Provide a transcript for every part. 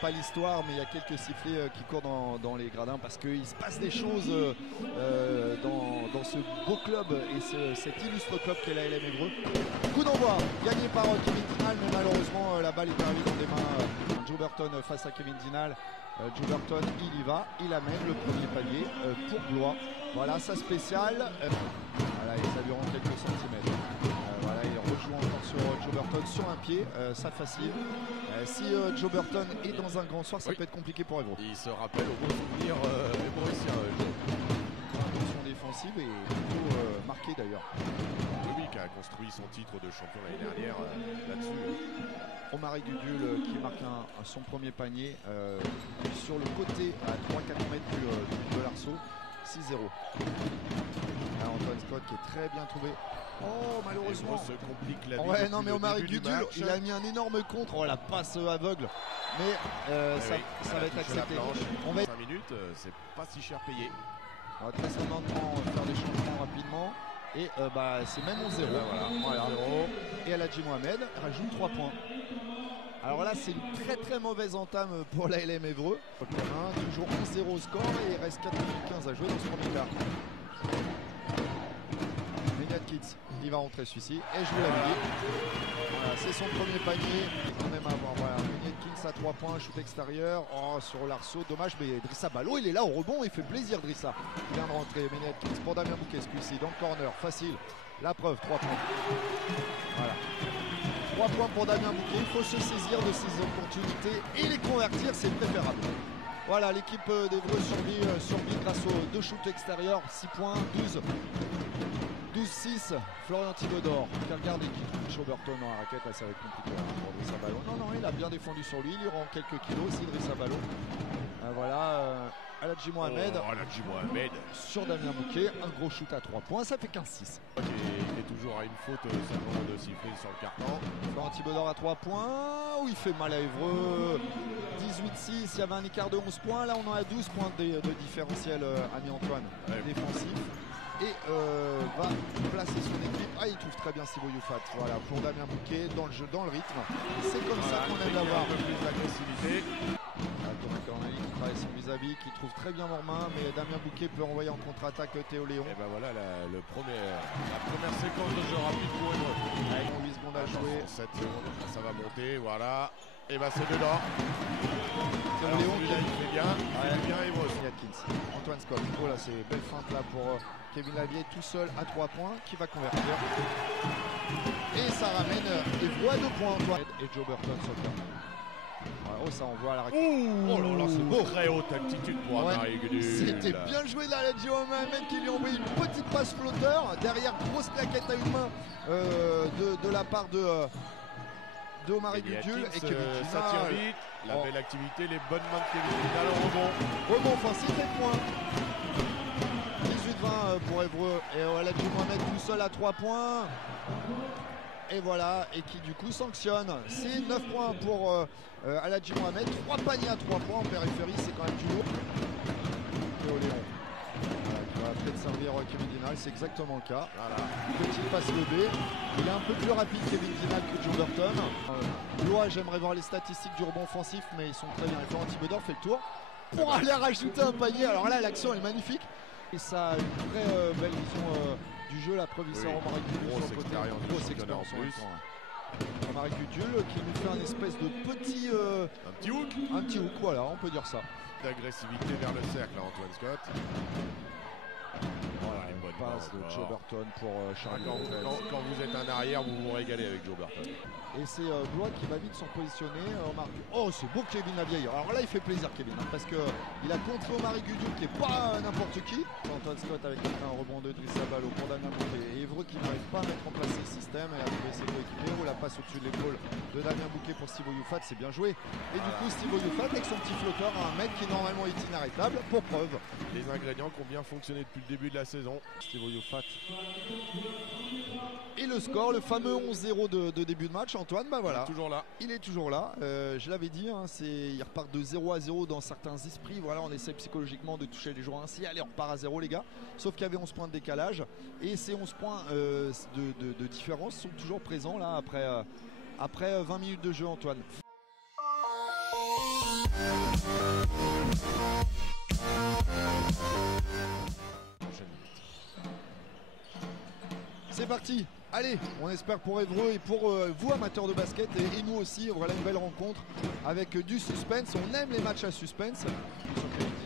pas l'histoire, mais il y a quelques sifflets qui courent dans les gradins parce qu'il se passe des choses dans ce beau club et cet illustre club qu'est l'ALM Évreux. Coup d'envoi gagné par Kevin Dinal, mais malheureusement la balle est arrivée dans des mains Joe Burton face à Kevin Dinal. Joe Burton, il y va, il amène le premier palier pour Blois. Voilà sa spéciale. Voilà, et ça lui rend quelques centimètres. Voilà, il rejoue encore sur Joe Burton sur un pied, ça facile. Si Joe Burton est dans un grand soir, ça peut être compliqué pour Évreux. Il se rappelle au bon souvenir évreussien. Intention défensive et plutôt marquée d'ailleurs. Lui qui a construit son titre de champion l'année dernière là-dessus. Romaric Gudule qui marque son premier panier sur le côté à 3-4 mètres de l'arceau. 6-0. Là, Antoine Scott qui est très bien trouvé. Oh, malheureusement. Se complique la vie. Ouais, non, mais Romaric Gudule, il a mis un énorme contre. Oh, la passe aveugle. Mais ça va être accepté. On va 5 minutes, c'est pas si cher payé. On va très certainement faire des changements rapidement. Et c'est même 11-0. Voilà. Et Aladji Mohamed rajoute 3 points. Alors là, c'est une très très mauvaise entame pour l'ALM Évreux. Toujours 11-0 au score et il reste 4 minutes 15 à jouer dans ce premier quart. Méniat Kitts, il va rentrer celui-ci. Et je vous l'avais dit. Voilà, c'est son premier panier. Quand même avant. Voilà, Méniat Kitts à 3 points, shoot extérieur. Oh, sur l'arceau, dommage, mais Drissa Ballot, il est là au rebond, il fait plaisir Drissa. Il vient de rentrer. Méniat Kitts pour Damien Bouquet, celui-ci, dans le corner, facile. La preuve, 3 points. Voilà. 3 points pour Damien Bouquet, il faut se saisir de ces opportunités et les convertir, c'est préférable. Voilà, l'équipe d'Évreux survit grâce aux 2 shoots extérieurs, 6 points, 12-6, Florian Thibodor, qui regarde et qui trouve Joe Burton dans la raquette, là ça va être compliqué pour Drissa Ballot. Non, il a bien défendu sur lui, il lui rend quelques kilos aussi Drissa Ballot. Voilà, Aladji Mohamed, Aladji Mohamed sur Damien Bouquet, un gros shoot à 3 points, ça fait 15-6. Il est toujours à une faute simplement de siffler sur le carton. Florent Thibodor à 3 points, où il fait mal à Évreux. 18-6, il y avait un écart de 11 points, là on en a 12 points de différentiel ami Antoine, défensif. Et va placer son équipe. Ah, il trouve très bien Sibo Youfat. Voilà, pour Damien Bouquet, dans le jeu, dans le rythme. C'est comme ça qu'on aime l'avoir. Un peu plus d'agressivité. Thomas Corneli qui travaille son vis-à-vis, qui trouve très bien Mormain, mais Damien Bouquet peut envoyer en contre-attaque Théo Léon. Et ben voilà la première séquence de jeu rapide pour Évreux. Avec 8 secondes à jouer. 7 secondes, ça va monter, voilà. Et ben c'est dedans. Théo Léon qui fait bien, bien Évreux. Atkins, Antoine Scott. Oh là, c'est belle feinte là pour Kevin Lavieille tout seul à 3 points qui va convertir. Et ça ramène Évreux à 2 points Antoine. Et Joe Burton sur le terrain. Oh, ça envoie à la raquette. Oh là là, c'est beau. Très haute altitude pour Romaric Gudule. C'était bien joué là, Aladji Mohamed qui lui a envoyé une petite passe flotteur. Derrière, grosse claquette à une main de la part de Romaric Gudule. Et Kevin Dinal, ça tire vite. La belle activité, les bonnes mains de Kevin Dinal au rebond. Rebond offensif et point. 18-20 pour Évreux. Et Aladji Mohamed tout seul à 3 points. Et voilà, et qui du coup sanctionne. C'est 9 points pour Aladji Mohamed, 3 paniers à 3 points en périphérie, c'est quand même du lourd. Théo Léon, voilà, qui va peut-être servir Kevin Dinal, c'est exactement le cas. Voilà. Petite passe levée, il est un peu plus rapide Kevin Dinal que Joe Burton. Blois, j'aimerais voir les statistiques du rebond offensif, mais ils sont très bien. Et Florent Thibodor fait le tour pour aller rajouter un panier. Alors là, l'action est magnifique. Et ça a une très belle vision du jeu, la preuve, il sort Romaric Gudule sur le côté. Grosse expérience en même temps. Romaric Gudule qui nous fait un espèce de petit... un petit hook. Un petit hook, voilà, on peut dire ça. D'agressivité vers le cercle, là, Antoine Scott. Voilà, une bonne passe de Joe Burton pour Charles. Quand vous êtes un arrière, vous vous régalez avec Joe Burton. Et c'est Blois qui va vite s'en positionner. Oh, c'est beau Kevin Lavieille. Alors là, il fait plaisir Kevin, hein, parce qu'il a contré Romaric Gudule qui n'est pas n'importe qui. Antoine Scott avec un rebond de Drissa Ballot pour Damien Bouquet. Et Évreux qui n'arrive pas à mettre en place le système et à trouver ses coéquipiers. Ou la passe au-dessus de l'épaule de Damien Bouquet pour Sibo Youfat, c'est bien joué. Et du coup, Sibo Youfat avec son petit flotteur à un mètre qui normalement est inarrêtable, pour preuve. Les ingrédients qui ont bien fonctionné depuis le début de la saison. Sibo Youfat. Et le score, le fameux 11-0 de début de match, Antoine, bah voilà. Il est toujours là. Il est toujours là. Je l'avais dit, hein, il repart de 0-0 dans certains esprits. Voilà, on essaie psychologiquement de toucher les joueurs ainsi. Allez, on repart à 0 les gars. Sauf qu'il y avait 11 points de décalage. Et ces 11 points de différence sont toujours présents là après 20 minutes de jeu, Antoine. C'est parti. Allez, on espère pour Évreux et pour vous amateurs de basket et nous aussi. Voilà une belle rencontre avec du suspense. On aime les matchs à suspense.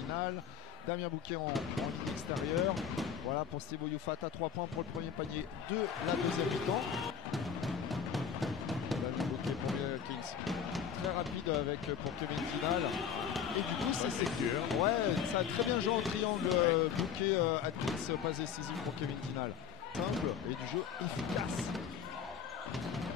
Finale. Damien Bouquet en ligne extérieure. Voilà pour Steve Youfat à 3 points pour le premier panier de la deuxième mi-temps. Damien Bouquet pour Kings. Très rapide avec pour Kevin Dinal. Et du coup, c'est sécure. Ouais, ça a très bien joué en triangle. Bouquet Atkins, passe décisive pour Kevin Dinal. Simple et du jeu efficace.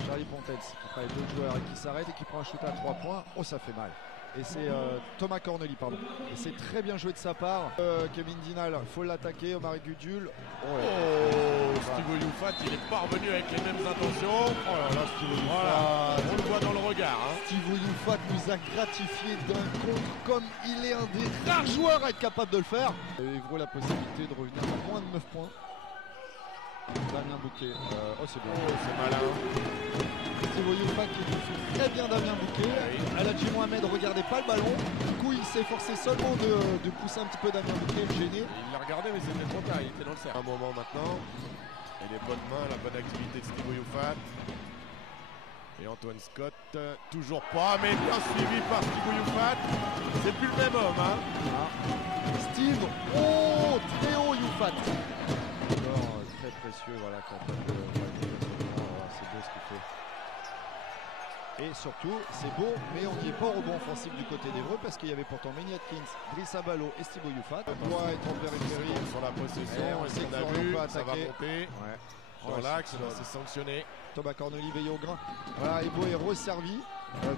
Charlie Pontens, après les deux joueurs qui s'arrêtent et qui prend un shoot à 3 points. Oh, ça fait mal. Et c'est Thomas Corneli, pardon. Et c'est très bien joué de sa part. Kevin Dinal, il faut l'attaquer. Omar Gudul. Steve Youfat, il est pas revenu avec les mêmes intentions. Oh là là, Steve Youfat. Voilà, on le voit dans le regard. Hein. Steve Youfat nous a gratifié d'un contre comme il est un des rares joueurs à être capable de le faire. Et Évreux la possibilité de revenir à moins de 9 points. Damien Bouquet. Oh, c'est bien. Oh, c'est malin. Steve Youfat qui fait très bien Damien Bouquet. Oui. Aladji Mohamed ne regardait pas le ballon. Du coup, il s'est forcé seulement de pousser un petit peu Damien Bouquet, le gêner. Il l'a regardé, mais c'était trop tard. Il était dans le cercle. Un moment maintenant. Et les bonnes mains, la bonne activité de Steve Youfat. Et Antoine Scott, toujours pas, mais bien suivi par Steve Youfat. C'est plus le même homme. Hein. Ah. Steve, oh, Théo Youfat. Très précieux, voilà, quand c'est beau ce qu'il fait. Et surtout, c'est beau, mais on n'y est pas au rebond offensif du côté d'Évreux parce qu'il y avait pourtant Manny Atkins, Driss Abalo et Steve Youfat. Le doigt est en périphérie. Sur la possession, on sait qu'on a que vu, peut ça va attaquer. monter. Ouais. Dans l'axe, c'est sanctionné. Thomas Corneli veillé au grain. Voilà, Ebo est resservi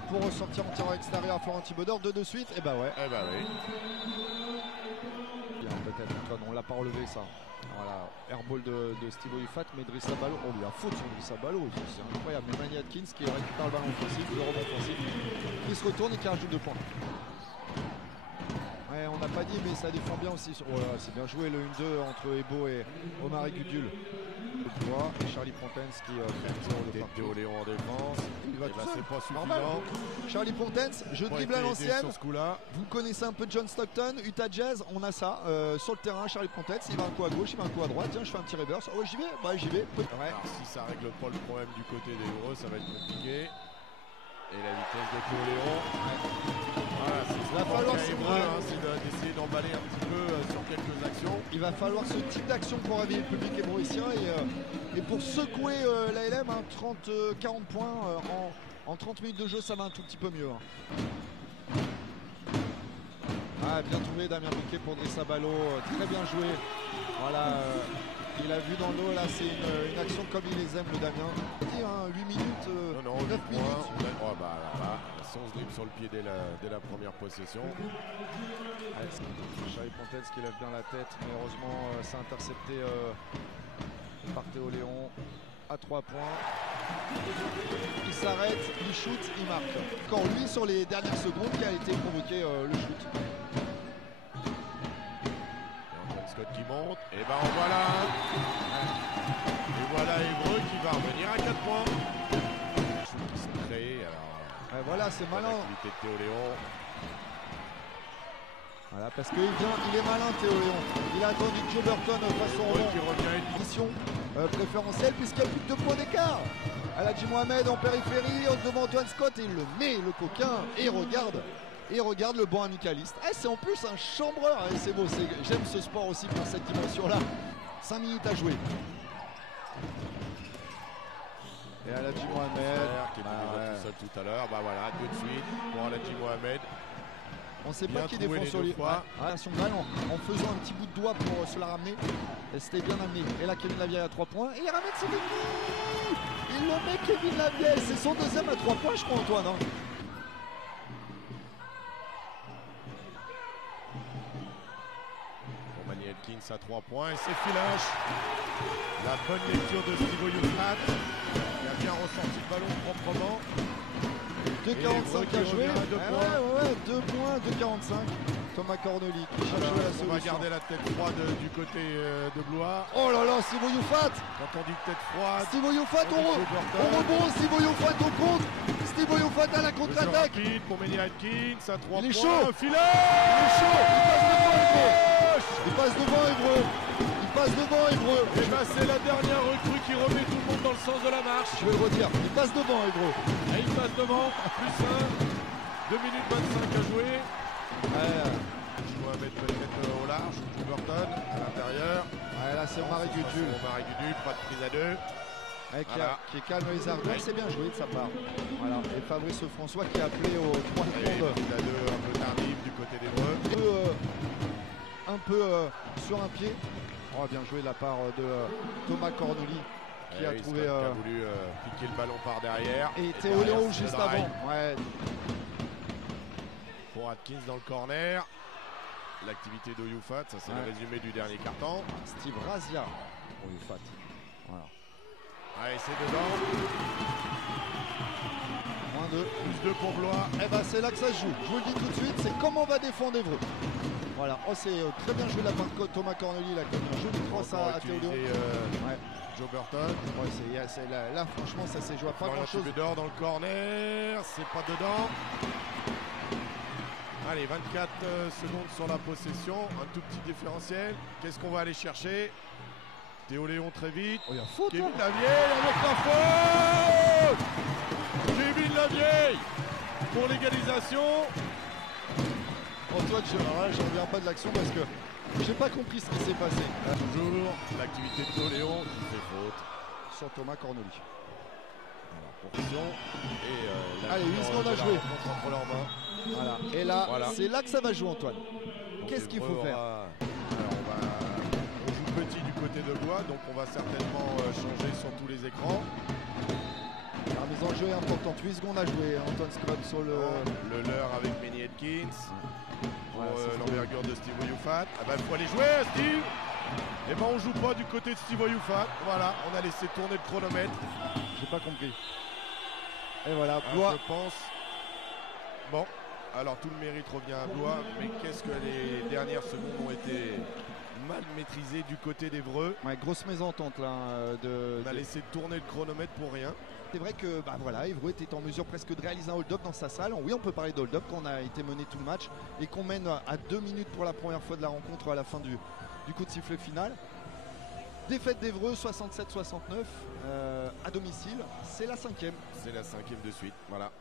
pour ressortir en tirant extérieur à Florent Thibaudor. 2 de suite, et bah ouais. Eh bah oui. Peut-être Antoine, on l'a pas relevé ça. Voilà, airball de Steve Youfat, mais Driss Abalo, on lui a faute sur Driss Abalo, c'est incroyable. Mais Manny Atkins qui récupère le ballon offensif, le rebond offensif, qui se retourne et qui rajoute 2 points. Ouais, on n'a pas dit, mais ça défend bien aussi. Oh là, c'est bien joué le 1-2 entre Ebo et Omar Gudul. Et Charlie Pontens qui fait Théo Léon en défense. Il va tout seul. C'est pas suffisant. Normal. Charlie Pontens, je dribble à l'ancienne. Vous connaissez un peu John Stockton, Utah Jazz, on a ça sur le terrain. Charlie Pontens, il va un coup à gauche, il va un coup à droite. Tiens, je fais un petit reverse. Oh, j'y vais. Bah, j'y vais. Ouais. Alors, si ça règle pas le problème du côté des Évreux, ça va être compliqué. Et la vitesse de Théo Léon. Voilà, il va falloir d'essayer d'emballer un petit peu sur quelques actions. Il va falloir ce type d'action pour réveiller le public évreuissien et pour secouer l'ALM, 40 points en 30 minutes de jeu, ça va un tout petit peu mieux. Ah, bien trouvé Damien Bouquet pour Driss Abalo, très bien joué. Voilà, il a vu dans l'eau, là c'est une action comme il les aime le Damien. 8 minutes, 9 minutes. Oh bah là, 11 dribbles sur le pied dès la première possession. Charlie Pontens qui lève bien la tête, mais heureusement c'est intercepté par Théo Léon à 3 points. Il s'arrête, il shoot, il marque. Quand lui sur les dernières secondes qui a été provoqué le shoot. Scott qui monte, et ben voilà. Et voilà Évreux qui va revenir à 4 points. Shoot qui s'est créé, alors. Voilà, c'est malin. L'activité de Théo Léon. Voilà, parce qu'il est malin Théo Léon. Il a attendu Joe Burton façon rond. Qui revient à une position préférentielle puisqu'il y a plus de 2 points d'écart. Aladji Mohamed en périphérie devant Antoine Scott et il le met le coquin et regarde le banc amicaliste. C'est en plus un chambreur, c'est beau, j'aime ce sport aussi pour cette dimension-là. 5 minutes à jouer. Et Aladji Mohamed qui était tout seul tout à l'heure, bah voilà, 2 de suite pour Aladji Mohamed. On ne sait pas qui défend sur lui. Attention, en faisant un petit bout de doigt pour se la ramener. Et c'était bien amené. Et là, Kevin Lavieille à 3 points. Et il ramène ses défis. Il le met, Kevin Lavieille. C'est son deuxième à 3 points, je crois, Antoine. Manny Atkins à 3 points. Et c'est Filanche. La bonne lecture de Steve Youfat. Il a bien ressorti le ballon proprement. 2,45 à jouer. 2 points, 2,45. Thomas Corneli qui cherche la On solution. va garder la tête froide du côté de Blois. Oh là là, Steve Youfat. Quand on dit tête froide, Steve Youfat on dit Joe au rebond, Steve Youfat au contre. Steve Youfat à la contre-attaque. Pour Menny Atkins, à 3 points. Il est chaud. Filet. Il est chaud. Il passe devant Évreux. Il passe devant Évreux. Et ben c'est la dernière recrue qui remet tout le monde dans le sens de la marche. Je vais le redire. Il passe devant Évreux. Et il passe devant. Plus 1. 2 minutes 25 à jouer. Je dois mettre peut-être au large. Burton à l'intérieur. Ouais, là c'est Marie Gudul. Marie Gudul, pas de prise à 2. Qui calme les ardeurs, c'est bien joué de sa part. Voilà. Et Fabrice François qui a appelé aux 3 secondes. Prise à 2 un peu tardive du côté des Breux. Un peu sur un pied. Oh, bien joué de la part de Thomas Corneli qui a trouvé. Qui a voulu piquer le ballon par derrière. Et Théo Léon juste avant. Ouais. Pour Atkins dans le corner. L'activité d'Oyoufat, ça c'est le résumé du dernier carton. Steve Razia, Oyoufat. Voilà. Allez, c'est dedans. -2. Plus 2 pour Blois. Et ben c'est là que ça se joue. Je vous le dis tout de suite, c'est comment on va défendre Évreux. Voilà. Oh, c'est très bien joué de la part de Thomas Corneli là, comme un joli cross à Théo Léon. Joe Burton. Là franchement ça s'est joué à pas grand chose. Dans le corner, c'est pas dedans. Allez, 24 secondes sur la possession, un tout petit différentiel. Qu'est-ce qu'on va aller chercher? Théo Léon très vite. Oh, il y a faute. Kevin Lavieille avec la faute. Kevin Lavieille pour l'égalisation. Antoine, je reviens pas de l'action parce que j'ai pas compris ce qui s'est passé. Toujours l'activité de Théo Léon qui fait faute sur Thomas Corneli. Position et allez, 8 secondes à jouer. Entre leurs mains. Voilà. Et là, c'est là que ça va jouer, Antoine. Qu'est-ce qu'il faut faire? On joue petit du côté de Blois, donc on va certainement changer sur tous les écrans. La mise en jeu est importante. 8 secondes à jouer. Antoine Scott sur le leurre avec Menny Atkins. Pour l'envergure de Steve Youfat. Ah bah il faut aller jouer, Steve. Et ben on joue pas du côté de Steve Youfat. Voilà, on a laissé tourner le chronomètre. J'ai pas compris. Et voilà, Blois. Je pense. Bon, alors tout le mérite revient à Blois, mais qu'est-ce que les dernières secondes ont été mal maîtrisées du côté d'Évreux. Ouais, grosse mésentente là. On a laissé tourner le chronomètre pour rien. C'est vrai que Évreux était en mesure presque de réaliser un hold-up dans sa salle. Oui, on peut parler de hold-up quand on a été mené tout le match et qu'on mène à 2 minutes pour la première fois de la rencontre à la fin du coup de sifflet final. Défaite d'Évreux 67-69 à domicile, c'est la 5e. C'est la 5e de suite, voilà.